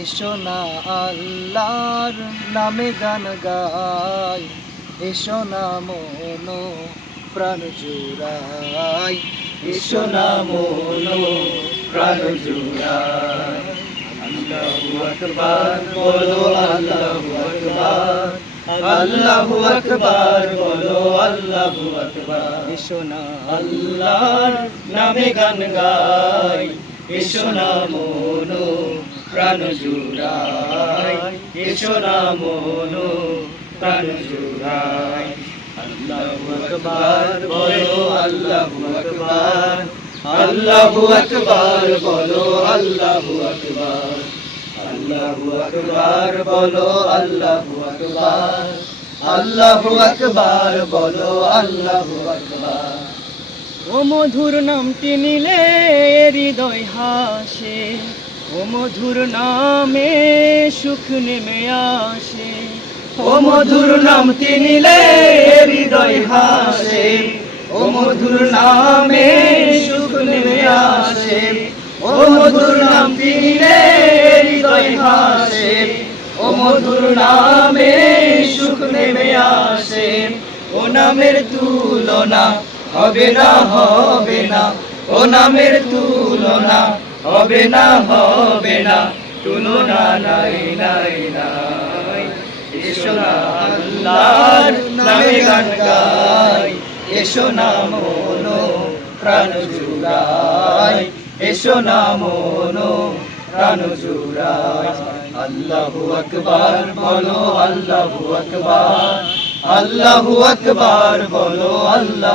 এসো না আল্লাহর নামে গান গাই, এসো না মন প্রাণ জুড়াই, এসো না মন প্রাণ জুড়াই। আল্লাহু আকবার বলো আল্লাহু আকবার, আল্লাহু আকবার বলো আল্লাহু আকবার। এসো না আল্লাহর নামে গান গাই, এসো না মন প্রাণ জুড়াই, এসো না মন প্রাণ জুড়াই। আল্লাহু আকবার বলো আল্লাহু আকবার, আল্লাহু আকবার বলো আল্লাহু আকবার, আল্লাহু আকবার বলো আল্লাহু আকবার, আল্লাহু আকবার বলো আল্লাহু আকবার। ও মধুর নামটি নিলে হৃদয় হাসে, ও মধুর নামে সুখ নেমে আসে, ও মধুর নামটি নিলে হৃদয় হাসে, ও মধুর নামে সুখ নেমে আসে, ও মধুর নামটি নিলে হৃদয় হাসে, ও মধুর নামে সুখ নেমে আসে। ও নামের তুলনা হবে না, হবে না, ও নামের তুলনা হবে না, হবে না, তুলনা নাই নাই নাই। এসো না আল্লাহর নামে গান গাই, এসো না মন প্রাণ জুড়াই, এসো না মন প্রাণ জুড়াই। আল্লাহু আকবার বলো আল্লাহু আকবার, আল্লাহু আকবার বলো আল্লাহ।